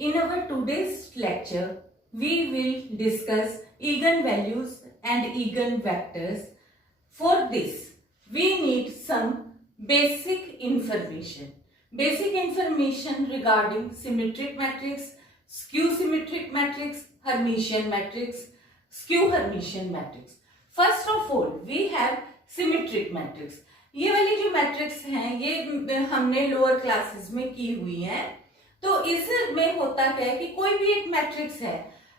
In our today's lecture, we will discuss eigenvalues and eigenvectors. For this, we need some basic information. Basic information regarding symmetric matrix, skew symmetric matrix, Hermitian matrix, skew Hermitian matrix. First of all, we have symmetric matrix. ये वाली जो matrix हैं ये हमने lower classes में की हुई हैं. तो इसमें होता क्या है कि कोई भी एक मैट्रिक्स है,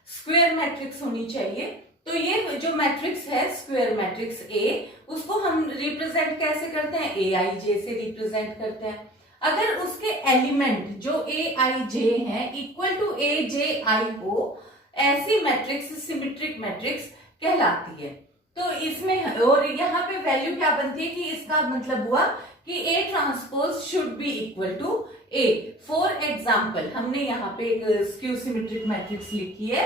स्क्वायर मैट्रिक्स होनी चाहिए. तो ये जो मैट्रिक्स है स्क्वायर मैट्रिक्स ए, उसको हम रिप्रेजेंट कैसे करते हैं? ए आई जे से रिप्रेजेंट करते हैं. अगर उसके एलिमेंट जो ए आई जे है इक्वल टू ए जे आई हो, ऐसी मैट्रिक्स सिमेट्रिक मैट्रिक्स कहलाती है. तो इसमें और यहाँ पे वैल्यू क्या बनती है कि इसका मतलब हुआ कि A transpose should be equal to A. For example हमने यहाँ पे एक स्क्यू सिमेट्रिक मैट्रिक्स लिखी है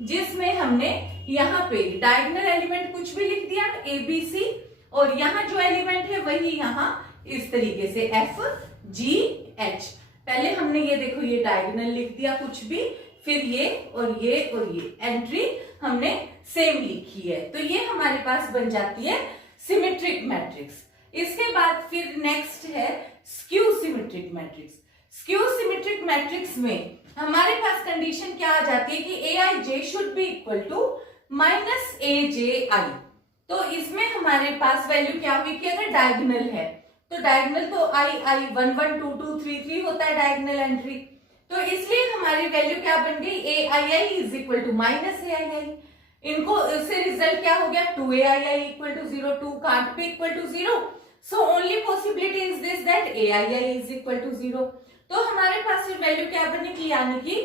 जिसमें हमने यहाँ पे डायगोनल एलिमेंट कुछ भी लिख दिया ए बी सी, और यहाँ जो एलिमेंट है वही यहाँ इस तरीके से एफ जी एच. पहले हमने ये देखो ये डायगोनल लिख दिया कुछ भी, फिर ये और ये और ये एंट्री हमने सेम लिखी है. तो ये हमारे पास बन जाती है सिमेट्रिक मैट्रिक्स. इसके बाद फिर नेक्स्ट है skew symmetric matrix. Skew symmetric matrix में हमारे पास कंडीशन क्या आ जाती है कि A I J should be equal to minus A J I. तो इसमें हमारे पास वैल्यू क्या हुई कि अगर डायगोनल है तो डायगोनल तो आई आई 1 1 2 2 3 3 होता है डायगोनल एंट्री. तो इसलिए हमारी वैल्यू क्या बन गई? A I I is equal to minus A I I. इनको इससे रिजल्ट क्या हो गया? 2 A I I equal to 0, 2 can't be equal to 0. So only possibility is this that A I I is equal to 0. तो हमारे पास फिर value क्या बनेगी? यानी कि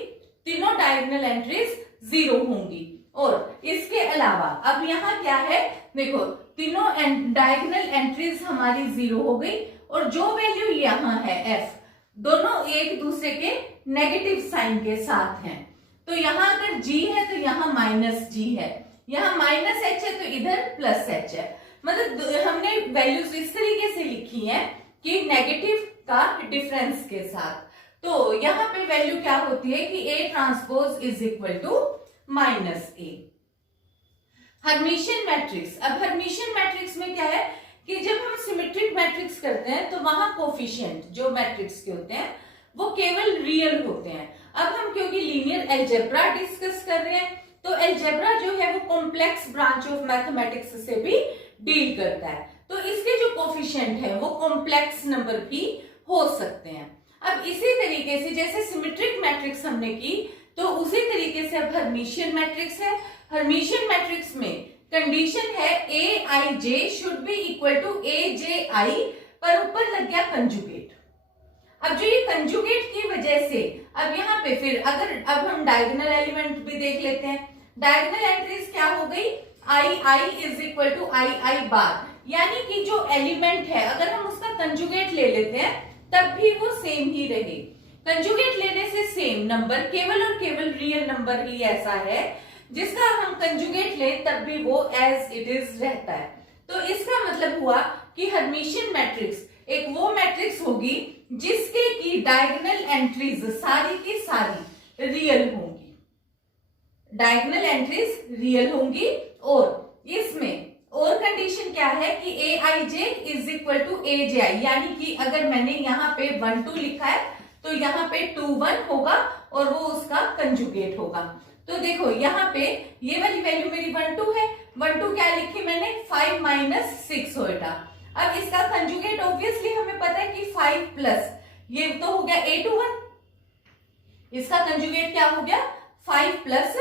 तीनों डायगोनल एंट्रीज 0 होंगी. और इसके अलावा अब यहाँ क्या है? देखो तीनों डायगोनल एंट्रीज हमारी 0 हो गई, और जो वैल्यू यहाँ है एफ, दोनों एक दूसरे के नेगेटिव साइन के साथ हैं. तो यहाँ अगर g है तो यहाँ माइनस g है, यहाँ माइनस h है तो इधर प्लस h है. मतलब हमने वैल्यूज इस तरीके से लिखी हैं कि नेगेटिव का डिफरेंस के साथ. तो यहाँ पे वैल्यू क्या होती है कि a transpose is equal to minus a. Hermitian matrix. अब हर्मिशियन मैट्रिक्स में क्या है कि जब हम सिमेट्रिक मैट्रिक्स करते हैं तो वहां कोफिशिएंट जो मैट्रिक्स के होते हैं वो केवल रियल होते हैं. अब हम क्योंकि लीनियर अलजेब्रा डिस्कस कर रहे हैं तो अलजेब्रा जो है वो कॉम्प्लेक्स ब्रांच ऑफ मैथमेटिक्स से भी डील करता है. तो इसके जो कोफिशिएंट है वो कॉम्प्लेक्स नंबर भी हो सकते हैं. अब इसी तरीके से जैसे सिमेट्रिक मैट्रिक्स हमने की तो उसी तरीके से अब हर्मिशियन मैट्रिक्स है. हर्मिशियन मैट्रिक्स में कंडीशन है ए I J should be equal to A J आई, पर ऊपर लग गया कंजुगेट. अब जो ये कंजुगेट की वजह से अब यहाँ पे फिर अगर अब हम डायगोनल एलिमेंट भी देख लेते हैं. डायगोनल एंट्रीज क्या हो गई? आई आई इज इक्वल टू आई आई बार. यानी कि जो एलिमेंट है अगर हम उसका कंजुगेट ले लेते हैं तब भी वो सेम ही रहे. कंजुगेट लेने से सेम नंबर केवल और केवल रियल नंबर ही ऐसा है जिसका हम कंजुगेट लें तब भी वो एज इट इज रहता है. तो इसका मतलब हुआ कि हर्मिशियन मैट्रिक्स एक वो मैट्रिक्स होगी जिसके की डायगोनल एंट्रीज सारी की सारी रियल होंगी. डायगोनल एंट्रीज रियल होंगी. और इसमें और कंडीशन क्या है कि A I J is equal to A J आई. यानी कि अगर मैंने यहाँ पे 1 2 लिखा है तो यहाँ पे 2 1 होगा और वो उसका कंजुगेट होगा. तो देखो यहाँ पे ये वाली वैल्यू मेरी 1 2 है. 1 2 क्या लिखी मैंने? 5 माइनस 6 होगा. अब इसका कंजुगेट ऑब्वियसली हमें पता है कि 5 प्लस ये तो हो गया 8 1. इसका कंजुगेट क्या हो गया? 5 प्लस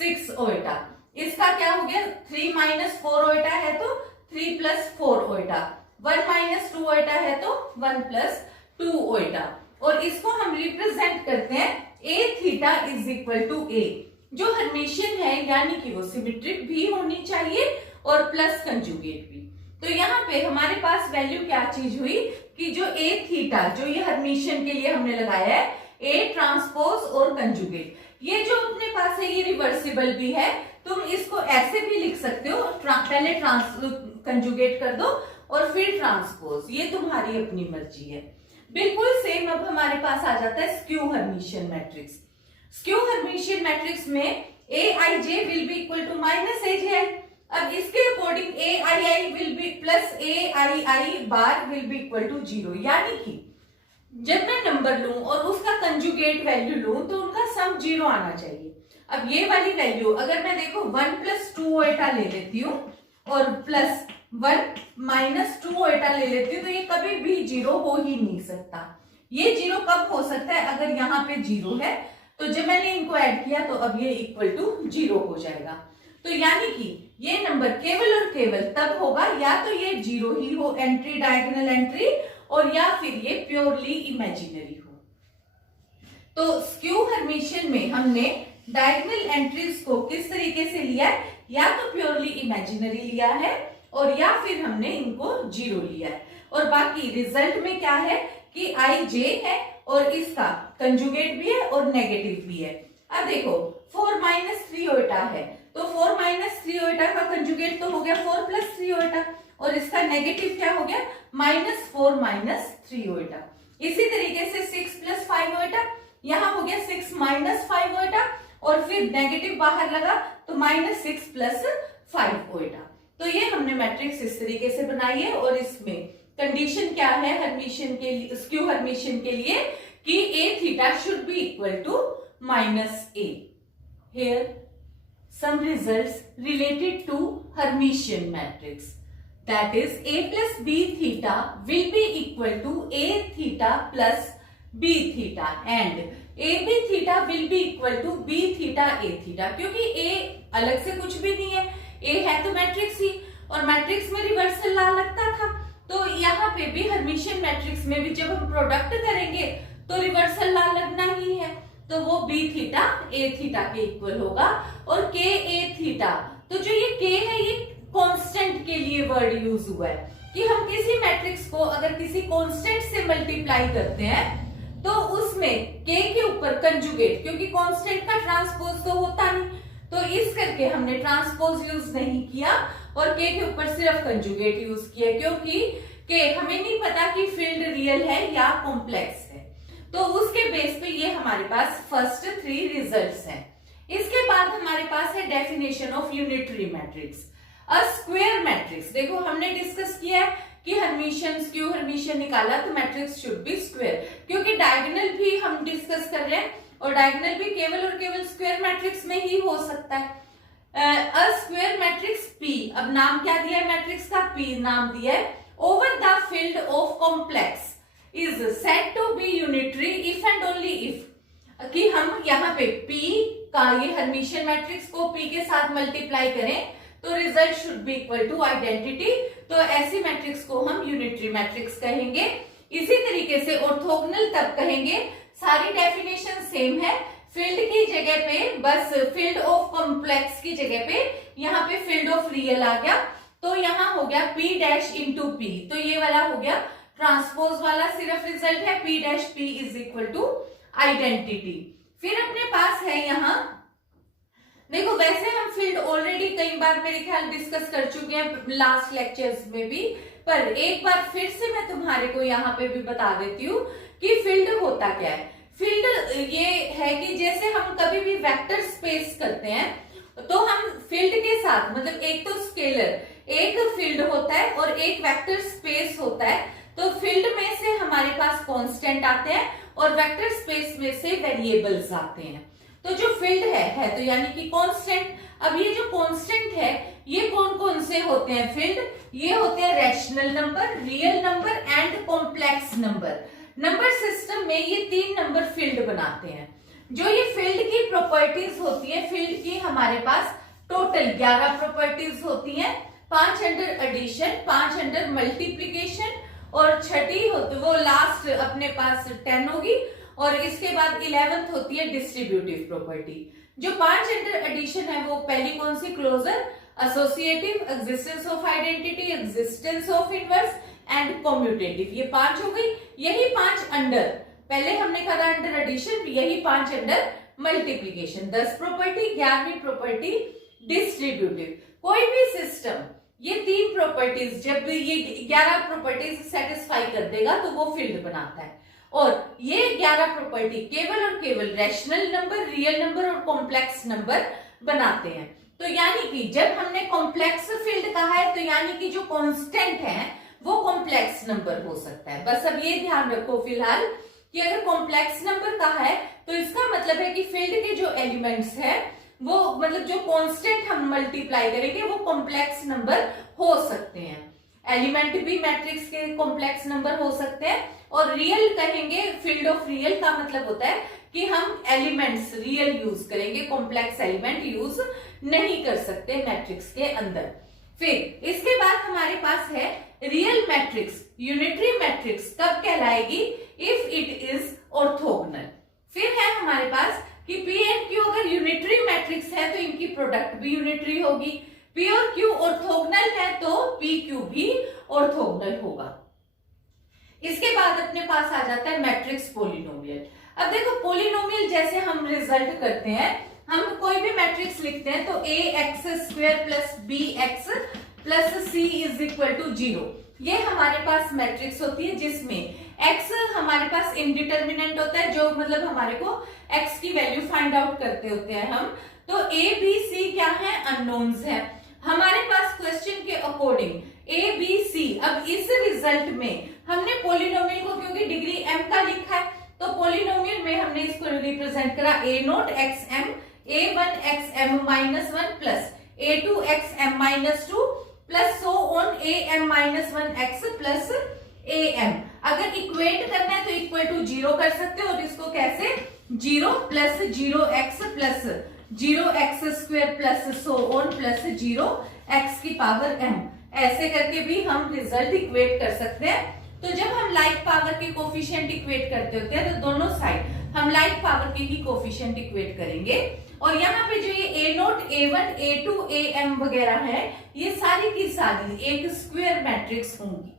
6 ओएटा. इसका क्या हो गया? 3 माइनस 4 ओएटा है तो 3 प्लस 4 ओएटा. 1 माइनस 2 ओएटा है तो 1 प्लस 2 ओएटा. और इसको हम रिप्रेजेंट करते हैं ए थीटा इज इक्वल टू ए. जो हर्मिशियन है यानी कि वो सिमेट्रिक भी होनी चाहिए और प्लस कंजुगेट भी. तो यहाँ पे हमारे पास वैल्यू क्या चीज हुई कि जो ए थीटा जो ये हर्मिशियन के लिए हमने लगाया है ए ट्रांसपोज और कंजुगेट, ये जो अपने पास है ये रिवर्सिबल भी है. तुम इसको ऐसे भी लिख सकते हो, पहले कंजुगेट कर दो और फिर ट्रांसपोज, ये तुम्हारी अपनी मर्जी है. बिल्कुल सेम अब हमारे पास आ जाता है skew Hermitian matrix. Skew Hermitian matrix में aij will be equal to minus aj। अब इसके according aii will be plus aii bar will be equal to 0, यानी कि जब मैं नंबर लूं और उसका कंजुगेट वैल्यू लूं तो उनका सम 0 आना चाहिए। अब ये वाली वैल्यू अगर मैं देखो 1 प्लस 2 ओएटा ले लेती हूँ और प्लस 1 माइनस 2 ओएटा ले लेती हूँ, तो ये कभी भी 0 हो ही नहीं सकता। ये 0 कब हो सकता है? अगर यहाँ पे 0 है तो जब मैंने इनको ऐड किया तो अब ये इक्वल टू 0 हो जाएगा। तो यानी कि ये नंबर केवल और केवल तब होगा या तो ये 0 ही हो, एंट्री डायगोनल एंट्री, और या फिर ये प्योरली इमेजिनरी हो। तो स्क्यू हर्मिशियन में हमने डायगोनल एंट्रीज को किस तरीके से लिया है? या तो प्योरली इमेजिनरी लिया है और या फिर हमने इनको 0 लिया है। और बाकी रिजल्ट में क्या है कि आई जे है और इसका कंजुगेट भी है और नेगेटिव भी है। अब देखो 4 माइनस 3 ओएटा है, तो 4 माइनस 3 ओएटा का कंजुगेट तो हो गया 4 प्लस 3 ओएटा, और इसका नेगेटिव क्या हो गया? Minus 4 minus 3 ओएटा। इसी तरीके से 6 प्लस 5 ओएटा, यहाँ हो गया 6 माइनस 5 ओएटा, और फिर नेगेटिव बाहर लगा तो माइनस 6 प्लस 5 ओएटा। तो ये हमने मैट्रिक्स इस तरीके से बनाई है, और इसमें कंडीशन क्या है हर्मिशियन के लिए, स्क्यू हर्मिशियन के लिए, कि a theta should be equal to minus a। Here some results related to Hermitian matrix, that is a plus b theta will be equal to a theta plus b theta and ab theta will be equal to b theta a theta, क्योंकि a अलग से कुछ भी नहीं है, a है तो matrix ही, और मैट्रिक्स में रिवर्सल ला लगता था, तो यहाँ पे भी हर्मिशियन मैट्रिक्स में भी जब हम प्रोडक्ट करेंगे तो रिवर्सल ला लगना ही है, तो वो b थीटा a थीटा के इक्वल होगा। और k a थीटा, तो जो ये k है ये कांस्टेंट के लिए वर्ड यूज हुआ है कि हम किसी मैट्रिक्स को अगर किसी कांस्टेंट से मल्टीप्लाई करते हैं तो उसमें k के ऊपर कंजुगेट, क्योंकि कांस्टेंट का ट्रांसपोज तो होता नहीं, तो इस करके हमने ट्रांसपोज यूज नहीं किया और k के ऊपर सिर्फ कंजुगेट यूज किया, क्योंकि k हमें नहीं पता कि फील्ड रियल है या कॉम्प्लेक्स है। तो उसके बेस पे ये हमारे पास फर्स्ट 3 रिजल्ट्स हैं। इसके बाद हमारे पास है definition of unitary matrix. A square matrix, देखो हमने डिस्कस किया है कि हर्मिशियन स्क्यू हर्मिशियन निकाला तो मैट्रिक्स शुड बी स्क्वायर, क्योंकि डायगोनल भी हम डिस्कस कर रहे हैं और डायगोनल भी केवल और केवल स्क्वायर मैट्रिक्स में ही हो सकता है। अ स्क्वायर मैट्रिक्स P, अब नाम क्या दिया है मैट्रिक्स का? P नाम दिया है। Over the field of complex is said to be unitary if and only if, कि हम यहाँ पे P का ये हर्मिशियन मैट्रिक्स को P के साथ मल्टीप्लाई करें तो result should be equal to identity, तो ऐसी मैट्रिक्स को हम यूनिटरी मैट्रिक्स कहेंगे। इसी तरीके से ऑर्थोगोनल तब कहेंगे, सारी डेफिनेशन सेम है, फील्ड की जगह पे बस फील्ड ऑफ कॉम्प्लेक्स की जगह पे यहाँ पे फील्ड ऑफ रियल आ गया, तो यहाँ हो गया P डैश इंटू P, तो ये वाला हो गया ट्रांसपोज वाला सिर्फ रिजल्ट है, P dash P is equal to identity. फिर अपने पास है यहाँ, देखो वैसे हम फील्ड ऑलरेडी कई बार मेरे ख्याल डिस्कस कर चुके हैं लास्ट लेक्चर्स में भी, पर एक बार फिर से मैं तुम्हारे को यहाँ पे भी बता देती हूँ कि फील्ड होता क्या है। फील्ड ये है कि जैसे हम कभी भी वेक्टर स्पेस करते हैं तो हम फील्ड के साथ, मतलब एक तो स्केलर एक फील्ड होता है और एक वेक्टर स्पेस होता है, तो फील्ड में से हमारे पास कांस्टेंट आते हैं और वेक्टर स्पेस में से वेरिएबल्स आते हैं। तो जो फील्ड है तो यानी कि कांस्टेंट। अब ये जो कांस्टेंट है ये कौन कौन से होते हैं फील्ड? ये होते हैं rational number, real number and complex number. Number system में ये 3 नंबर फील्ड बनाते हैं। जो ये फील्ड की प्रॉपर्टीज होती है, फील्ड की हमारे पास टोटल 11 प्रॉपर्टीज होती हैं, 5 अंडर एडिशन, 5 अंडर मल्टीप्लीकेशन, और छठी होती वो लास्ट अपने पास 10 होगी, और इसके बाद 11th होती है डिस्ट्रीब्यूटिव प्रॉपर्टी। जो 5 अंडर एडिशन है वो पहली कौन सी? Closure, associative, existence of identity, existence of inverse and commutative, ये 5 हो गई। यही 5 अंडर, पहले हमने कहा अंडर एडिशन, यही 5 अंडर मल्टीप्लीकेशन। 10 प्रॉपर्टी, 11वीं प्रॉपर्टी डिस्ट्रीब्यूटिव। कोई भी सिस्टम ये 3 प्रॉपर्टीज, जब ये 11 प्रॉपर्टीज सेटिस्फाई कर देगा तो वो फील्ड बनाता है। और ये 11 प्रॉपर्टी केवल और केवल रैशनल नंबर, रियल नंबर और कॉम्प्लेक्स नंबर बनाते हैं। तो यानी कि जब हमने कॉम्प्लेक्स फील्ड कहा है तो यानी कि जो कांस्टेंट है वो कॉम्प्लेक्स नंबर हो सकता है। बस अब ये ध्यान रखो फिलहाल कि अगर कॉम्प्लेक्स नंबर कहा है तो इसका मतलब है कि फील्ड के जो एलिमेंट्स है वो मतलब जो कांस्टेंट हम मल्टीप्लाई करेंगे वो कॉम्प्लेक्स नंबर हो सकते हैं। एलिमेंट भी मैट्रिक्स के कॉम्प्लेक्स नंबर हो सकते हैं। और रियल कहेंगे, फील्ड ऑफ रियल का मतलब होता है कि हम एलिमेंट्स रियल यूज करेंगे, कॉम्प्लेक्स एलिमेंट यूज नहीं कर सकते मैट्रिक्स के अंदर। फिर इसके बाद हमारे पास है रियल मैट्रिक्स। यूनिटरी मैट्रिक्स कब कहलाएगी? If it is orthogonal. फिर है हमारे पास कि पी एंड क्यू अगर यूनिटरी मैट्रिक्स है तो इनकी प्रोडक्ट भी यूनिटरी होगी। पी और क्यू ऑर्थोगोनल है तो पी क्यू भी ऑर्थोगोनल होगा। इसके बाद अपने पास आ जाता है मैट्रिक्स पॉलिनोमियल। अब देखो पॉलिनोमियल जैसे हम रिजल्ट करते हैं, हम कोई भी मैट्रिक्स लिखते हैं तो A X square plus B X plus C is equal to 0, ये हमारे पास मैट्रिक्स होती है जिसमें x हमारे पास इंडिटरमिनेंट होता है, जो मतलब हमारे को x की वैल्यू फाइंड आउट करते होते हैं हम। तो a b c क्या है? अननोन्स है हमारे पास। क्वेश्चन के अकॉर्डिंग a b c, अब इस रिजल्ट में हमने पोलिनोमियल को क्योंकि डिग्री m का लिखा है तो पोलिनोमियल में हमने इसको रिप्रेजेंट करा a nought x m a1 x m minus 1 plus a2 x m minus 2 plus so on am minus 1 x plus am। अगर इक्वेट करना है तो इक्वल टू 0 कर सकते हो और इसको कैसे? 0 plus 0x plus 0x square plus so on plus 0x की पावर m, ऐसे करके भी हम रिजल्ट इक्वेट कर सकते हैं। तो जब हम लाइक पावर के कोफिशिएंट इक्वेट करते होते हैं तो दोनों साइड हम लाइक पावर के ही कोफिशिएंट इक्वेट करेंगे। और यहाँ पे जो ये a note a1 a2 am वगैरह है ये सारी की सारी एक स्क्वायर मैट्रिक्स होंगी।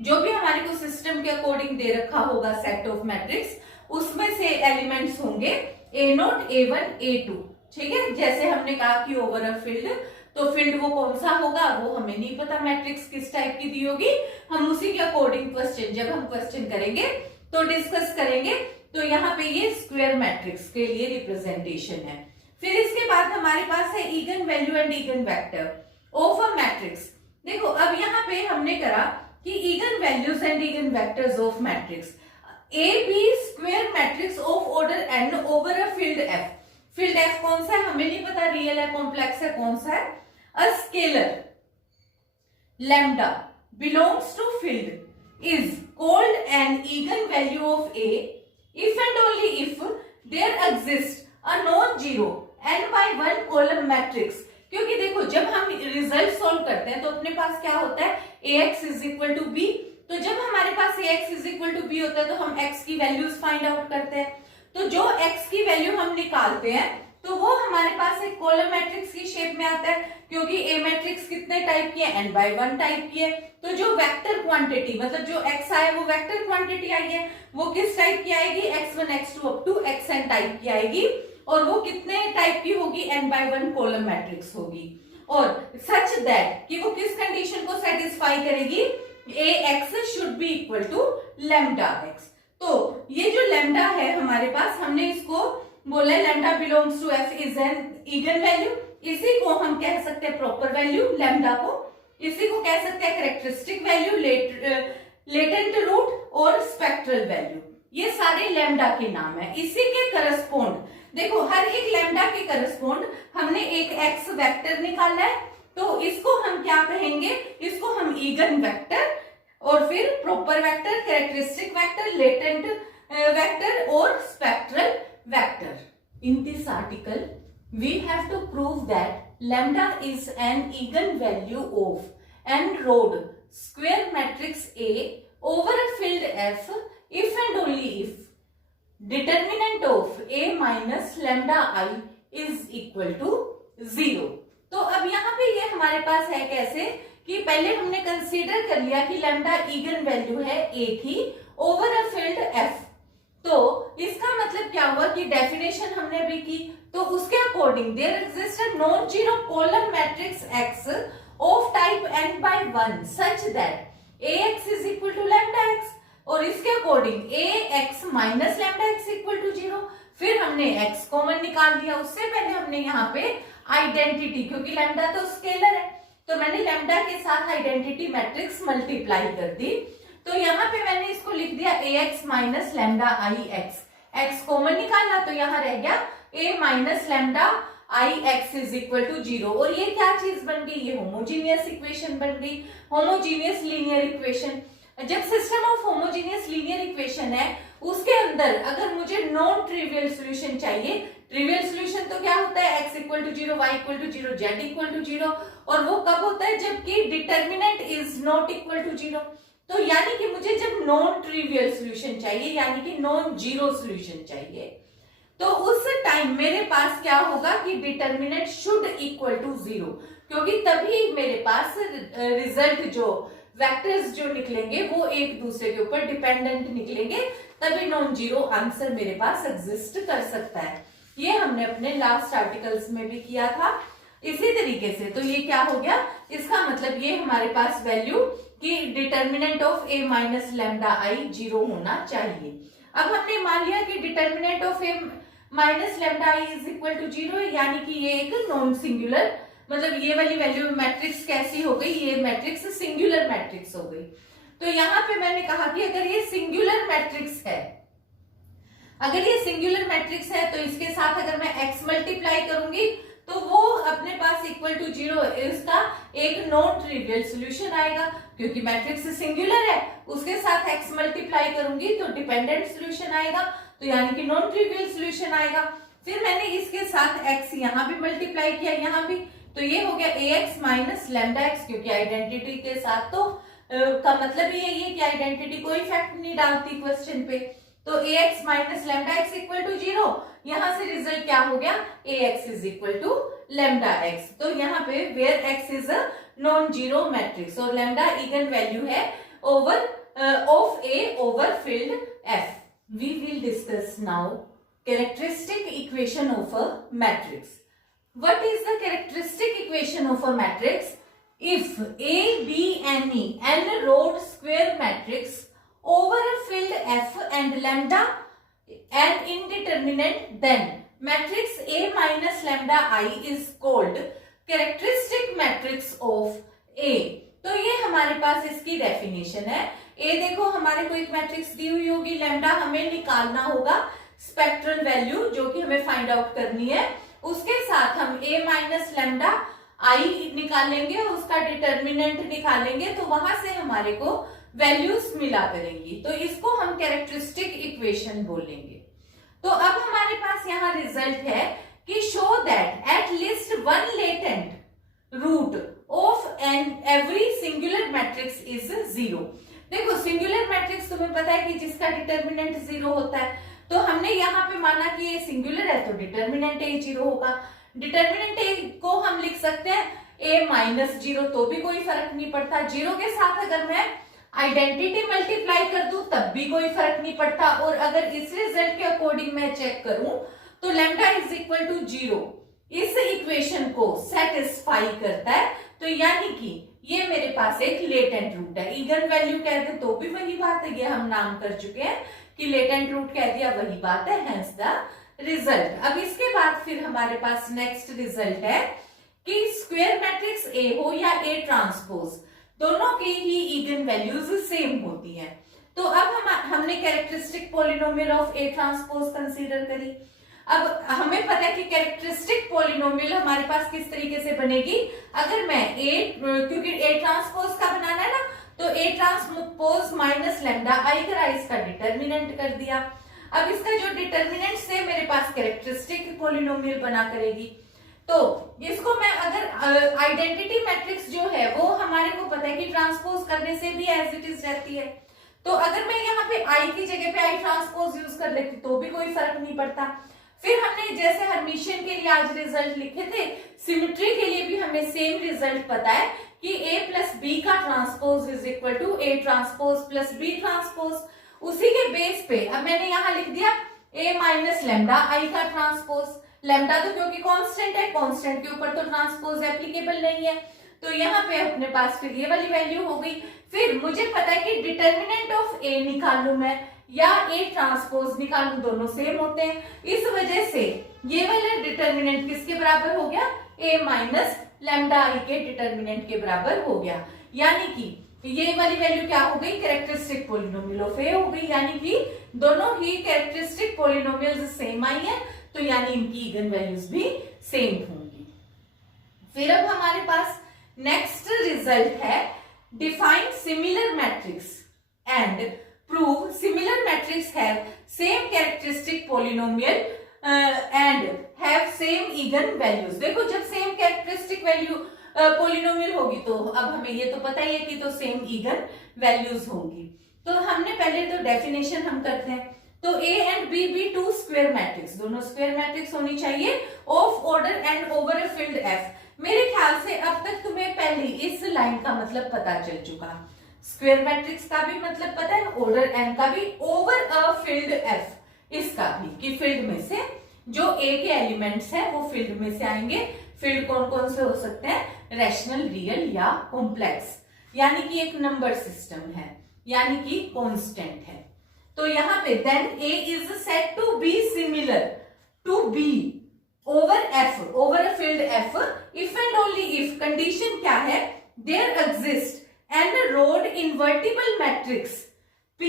जो भी हमारे को सिस्टम के अकॉर्डिंग दे रखा होगा सेट ऑफ मैट्रिक्स उसमें से एलिमेंट्स होंगे a नोट a1 a2, ठीक है। जैसे हमने कहा कि ओवर अ फील्ड, तो फील्ड वो कौन सा होगा वो हमें नहीं पता, मैट्रिक्स किस टाइप की दी होगी, हम उसी के अकॉर्डिंग क्वेश्चन जब हम क्वेश्चन करेंगे तो डिस्कस करेंगे। तो यहाँ पे ये स्क्वायर मैट्रिक्स के लिए रिप्रेजेंटेशन है। फिर इसके बाद हमारे पास है eigen value and eigen vector of a matrix. देखो अब यहाँ पे हमने करा कि eigen values and eigen vectors of matrix A be square matrix of order n over a field f। Field f कौन सा है हमें नहीं पता, रियल है कॉम्प्लेक्स है कौन सा है। A scalar lambda belongs to field is called an eigenvalue of a if and only if there exists a non-zero n by 1 column matrix। क्योंकि देखो जब हम रिजल्ट सॉल्व करते हैं तो अपने पास क्या होता है ax is equal to b. तो जब हमारे पास ax is equal to b होता है तो हम x की वैल्यूज फाइंड आउट करते हैं। तो जो x की वैल्यू हम निकालते हैं तो वो हमारे पास एक कॉलम मैट्रिक्स की शेप में आता है, क्योंकि ए मैट्रिक्स कितने टाइप की है? n by 1 टाइप की है। तो जो वेक्टर क्वांटिटी मतलब जो x आए वो वेक्टर क्वांटिटी आई है, वो किस टाइप की आएगी? x1 x2 up to xn type की आएगी और वो कितने टाइप की होगी? n by 1 कॉलम मैट्रिक्स होगी। और सच दैट कि वो किस कंडीशन को सेटिस्फाई करेगी? ax should be equal to lambda x। तो ये जो लैम्डा है हमारे पास, हमने इसको बोला है lambda belongs to f is an eigen value. इसी को हम कह सकते हैं प्रॉपर वैल्यू लैम्डा को, इसी को कह सकते हैं कैरेक्टरिस्टिक वैल्यू, लेटेंट रूट और स्पेक्ट्रल वैल्यू। ये सारे लैम्डा के नाम है। इसी के करस्पोंड देखो हर एक लैम्डा के करस्पोंड हमने एक x वेक्टर निकाला है, तो इसको हम क्या कहेंगे? इसको हम इगन वेक्टर और फिर proper vector, characteristic vector, latent vector और spectral vector. In this article, we have to prove that lambda is an eigenvalue of n-rod square matrix A over a field F if and only if determinant of A minus lambda I is equal to 0. तो अब यहाँ पे ये हमारे पास है कैसे कि पहले हमने कंसीडर कर लिया कि लैम्डा इगन वैल्यू है A की ओवर अ फील्ड F। तो इसका मतलब क्या हुआ कि डेफिनेशन हमने अभी की, तो उसके according there exist a non zero column matrix x of type n by 1 such that ax is equal to lambda x। और इसके according A x minus lambda x equal to 0। फिर हमने एक्स कॉमन निकाल दिया, उससे पहले हमने यहाँ पे आइडेंटिटी, क्योंकि लैम्डा तो स्केलर है, तो मैंने लैम्डा के साथ आइडेंटिटी मैट्रिक्स मल्टीप्लाई कर दी। तो यहाँ पे मैंने इसको लिख दिया A x minus lambda I X, X common निकाला तो यहाँ रह गया A minus lambda I X is equal to 0। और ये क्या चीज बन गई, ये होमोजीनियस इक्वेशन बन गई, होमोजीनियस लीनियर इक्वेशन। जब system of homogeneous linear equation है उसके अंदर अगर मुझे नॉन ट्रिवियल सॉल्यूशन चाहिए, ट्रिवियल सॉल्यूशन तो क्या होता है, x equal to 0, y equal to 0, z equal to 0, और वो कब होता है, जबकि determinant is not equal to 0। तो यानी कि मुझे जब नॉन ट्रिवियल सॉल्यूशन चाहिए, यानी कि नॉन जीरो सॉल्यूशन चाहिए, तो उस टाइम मेरे पास क्या होगा कि डिटर्मिनेंट शुड इक्वल टू 0, क्योंकि तभी मेरे पास रिजल्ट जो वेक्टर्स जो निकलेंगे वो एक दूसरे के ऊपर डिपेंडेंट निकलेंगे, तभी नॉन जीरो आंसर मेरे पास एग्जिस्ट कर सकता है। ये हमने अपने लास्ट आर्टिकल्स में भी किया था इसी तरीके से। तो ये क्या हो गया, इसका मतलब ये हमारे पास वैल्यू कि determinant of A minus lambda I 0 होना चाहिए। अब हमने मान लिया कि determinant of A minus lambda I is equal to 0, यानी कि ये एक नॉन सिंगुलर, मतलब ये वाली वैल्यू मैट्रिक्स कैसी हो गई, ये मैट्रिक्स सिंगुलर मैट्रिक्स हो गई। तो यहाँ पे मैंने कहा कि अगर ये सिंगुलर मैट्रिक्स है, अगर ये सिंगुलर मैट्रिक्स है तो इसके साथ अगर मैं x मल्टीप्लाई करूंगी तो वो अपने पास इक्वल टू 0, इसका एक नॉन ट्रिवियल सॉल्यूशन आएगा, क्योंकि मैट्रिक्स सिंगुलर है, उसके साथ x मल्टीप्लाई करूंगी तो डिपेंडेंट सॉल्यूशन आएगा, तो यानी कि नॉन ट्रिवियल सॉल्यूशन आएगा। फिर मैंने इसके साथ x यहाँ भी मल्टीप्लाई किया, यहाँ भी, तो ये हो गया ax माइनस लैम्डा एक्स, क्योंकि आइडेंटिटी के साथ तो का मतलब ये है कि आइडेंटिटी कोई इफेक्ट नहीं डालती क्वेश्चन पे। तो ax minus lambda x equal to 0, यहां से रिजल्ट क्या हो गया, ax is equal to lambda x. तो यहाँ पे where x is a non zero matrix और लैम्डा इगन वैल्यू है over of a over field f। We will discuss now characteristic equation of a matrix. What is the characteristic equation of a matrix? If A, B, and E, n-rod square matrix over a field F and lambda and indeterminate, then matrix A minus lambda I is called characteristic matrix of A। तो ये हमारे पास इसकी definition है। A देखो हमारे को एक matrix दी हुई होगी, लैम्डा हमें निकालना होगा स्पेक्ट्रल वैल्यू जो कि हमें फाइंड आउट करनी है, उसके साथ हम a माइनस लैम्डा आई निकालेंगे, उसका डिटर्मिनेंट निकालेंगे, तो वहां से हमारे को वैल्यूज मिला करेंगी, तो इसको हम कैरेक्टरिस्टिक इक्वेशन बोलेंगे। तो अब हमारे पास यहाँ रिजल्ट है कि show that at least one latent root of an every singular matrix is 0। देखो सिंगुलर मैट्रिक्स तुम्हें पता है कि जिसका डिटर्मिनेंट 0 होता है, तो हमने यहाँ पे माना कि ये सिंगुलर है तो डिटर्मिनेंट ए 0 होगा। डिटर्मिनेंट ए को हम लिख सकते हैं a माइनस 0, तो भी कोई फर्क नहीं पड़ता। 0 के साथ अगर मैं आइडेंटिटी मल्टीप्लाई कर दूं तब भी कोई फर्क नहीं पड़ता। और अगर इस रिजल्ट के अकॉर्डिंग मैं चेक करूं तो लैम्डा इज इक्वल टू 0 इस इक्वेशन को सेटिस्फाई करता है, तो यानी कि ये मेरे पास एक लेटेंट रूट है। इगन वैल्यू कह दे तो भी वही बात है, ये हम नाम कर चुके हैं कि लेटेंट रूट कह दिया वही बात है, हेंस द रिजल्ट। अब इसके बाद फिर हमारे पास नेक्स्ट रिजल्ट है कि स्क्वायर मैट्रिक्स ए हो या ए ट्रांसपोज, दोनों की ही इगन वैल्यूज सेम होती हैं। तो अब हमने characteristic polynomial of A transpose consider करी। अब हमें पता है कि कैरेक्टरिस्टिक पॉलिनोमियल हमारे पास किस तरीके से बनेगी, अगर मैं क्योंकि ए ट्रांसपोज का बनाना है ना, तो ए ट्रांसपोज माइनस लैम्डा आई करा, इसका डिटर्मिनेंट कर दिया। अब इसका जो डिटर्मिनेंट से मेरे पास कैरेक्टरिस्टिक पॉलिनोमियल बना करेगी, तो इसको मैं अगर आइडेंटिटी मैट्रिक्स जो है वो हमारे को पता है कि ट्रांसपोज करने से भी एज इट इज रहती है, तो अगर मैं यहाँ पे आई की जगह पे आई ट्रांसपोज यूज कर लेती तो भी कोई फर्क नहीं पड़ता। फिर हमने जैसे हर्मिशियन के लिए आज रिजल्ट लिखे थे, सिमेट्री के लिए भी हमें सेम रिजल्ट पता है कि a प्लस बी का transpose is equal to A transpose plus B transpose. उसी के बेस पे अब मैंने यहाँ लिख दिया a माइनस लैम्डा आई का ट्रांसपोज। लैम्डा तो क्योंकि कांस्टेंट है, कांस्टेंट के ऊपर तो ट्रांसपोज एप्लीकेबल नहीं है, तो यहाँ पे अपने पास फिर ये वाली वैल्यू हो गई। फिर मुझे पता है कि डिटर्मिनेंट ऑफ ए निकालू मैं या ए ट्रांसपोज निकालू, दोनों सेम होते हैं। इस वजह से ये वाला डिटर्मिनेंट किसके बराबर हो गया, ए माइनस लैम्डा आई के डिटर्मिनेंट के बराबर हो गया। यानी कि ये वाली वैल्यू क्या हो गई, कैरेक्टरिस्टिक पॉलिनोमियल ऑफ ए हो गई। यानी कि दोनों ही कैरेक्टरिस्टिक पॉलिनोमियल्स सेम आई है, तो यानी इनकी इगन वैल्यूज भी सेम होंगी। फिर अब हमारे पास नेक्स्ट रिजल्ट है, define similar matrix and prove similar matrix have same characteristic polynomial and have same eigen values. देखो जब सेम कैरेक्टरिस्टिक वैल्यू पॉलिनोमियल होगी तो अब हमें ये तो पता ही है कि तो सेम इगन वैल्यूज होंगी। तो हमने पहले तो डेफिनेशन हम करते हैं, तो A and B be two square matrix, दोनों स्क्वायर मैट्रिक्स होनी चाहिए of order n over a field F. मेरे ख्याल से अब तक तुम्हें पहली इस लाइन का मतलब पता चल चुका, स्क्वायर मैट्रिक्स का भी मतलब पता है, ऑर्डर एन का भी, ओवर अ फील्ड एफ इसका भी, कि फील्ड में से जो ए के एलिमेंट्स हैं वो फील्ड में से आएंगे। फील्ड कौन कौन से हो सकते हैं, रैशनल, रियल या कॉम्प्लेक्स, यानी कि एक नंबर सिस्टम है, यानी कि कांस्टेंट है। तो यहाँ पे then A is said to be similar to B over F, over a field F, if and only if, condition क्या है, देयर एग्जिस्ट एंड रोड invertible matrix P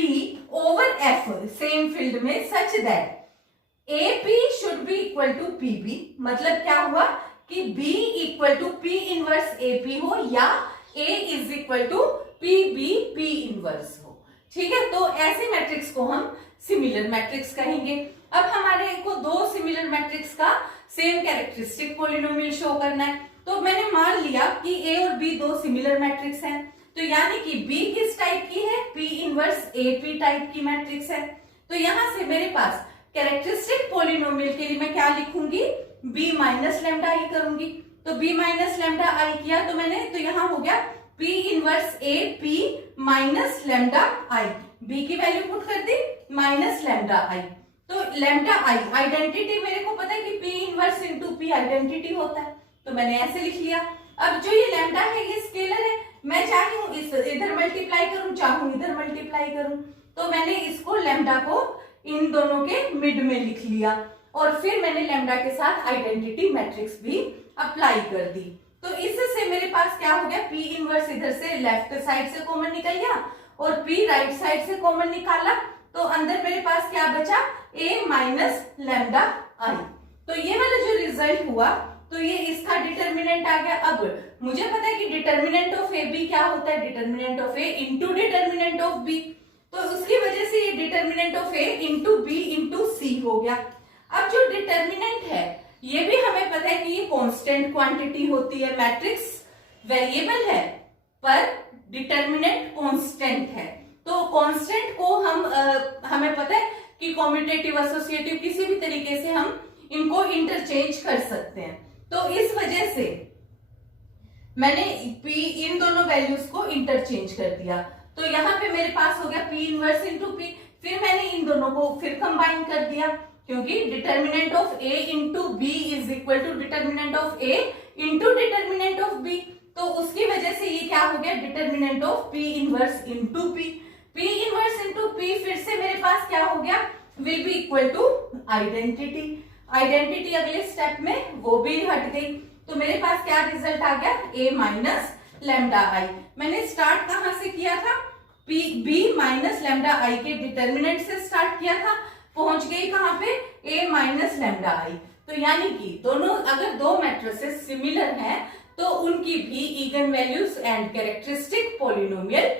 over F same field में such that AP should be equal to PB। मतलब क्या हुआ कि B equal to P inverse AP हो या A is equal to PB P inverse हो। ठीक है, तो ऐसे मैट्रिक्स को हम सिमिलर मैट्रिक्स कहेंगे। अब हमारे को दो सिमिलर मैट्रिक्स का सेम कैरेक्टरिस्टिक पॉलिनोमियल शो करना है, तो मैंने मान लिया कि A और B दो सिमिलर मैट्रिक्स हैं, तो यानी कि B किस टाइप की है, P इनवर्स AP टाइप की मैट्रिक्स है। तो यहां से मेरे पास कैरेक्टरिस्टिक पॉलिनोमियल के लिए मैं क्या लिखूंगी, B माइनस लैम्डा आई करूंगी। तो B माइनस लैम्डा आई किया तो मैंने, तो यहां हो गया P inverse AP minus lambda I, B की वैल्यू पुट कर दी माइनस लैम्डा आई। तो लैम्डा आई आइडेंटिटी मेरे को पता है कि P inverse into P identity होता है, तो मैंने ऐसे लिख लिया। अब जो ये लैम्डा है ये स्केलर है, मैं चाहूं इस इधर मल्टीप्लाई करूं, चाहूं इधर मल्टीप्लाई करूं, तो मैंने इसको लैम्डा को इन दोनों के मिड में लिख लिया और फिर मैंने लैम्डा के साथ आइडेंटिटी मैट्रिक्स भी अप्लाई कर दी। तो इससे मेरे पास क्या हो गया, P इनवर्स इधर से लेफ्ट साइड से कॉमन निकल गया और P राइट साइड से कॉमन निकाला, तो अंदर मेरे पास क्या बचा, A माइनस लैम्डा आई। तो ये वाला जो रिजल्ट हुआ तो ये इसका डिटर्मिनेंट आ गया। अब मुझे पता है कि डिटर्मिनेंट ऑफ ए बी क्या होता है, determinant of A into determinant of B, तो उसकी वजह से ये determinant of A into B into C हो गया। अब जो डिटर्मिनेंट है ये भी हमें पता है कि ये कांस्टेंट क्वांटिटी होती है, मैट्रिक्स वेरिएबल है पर डिटर्मिनेंट कांस्टेंट है। तो कांस्टेंट को हम हमें पता है कि कॉम्यूटेटिव एसोसिएटिव किसी भी तरीके से हम इनको इंटरचेंज कर सकते हैं। तो इस वजह से मैंने P इन दोनों वैल्यूज को इंटरचेंज कर दिया, तो यहाँ पे मेरे पास हो गया P इनवर्स इंटू P। फिर मैंने इन दोनों को फिर कंबाइन कर दिया, क्योंकि determinant of A into B is equal to determinant of A into determinant of B। तो उसकी वजह से ये क्या हो गया, determinant of P inverse into P। P inverse into P फिर से मेरे पास क्या हो गया, will be equal to identity. Identity अगले स्टेप में वो भी हट गई, तो मेरे पास क्या रिजल्ट आ गया, A माइनस लैम्डा आई। मैंने स्टार्ट कहां से किया था, B माइनस लैम्डा आई के डिटर्मिनेंट से स्टार्ट किया था, पहुंच गई कहां पे, A माइनस लैम्डा आई। तो यानी कि दोनों अगर दो मैट्रिसेस सिमिलर हैं तो उनकी भी eigen values and characteristic polynomial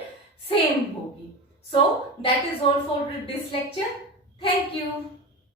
same होगी। So that is all for this lecture. Thank you.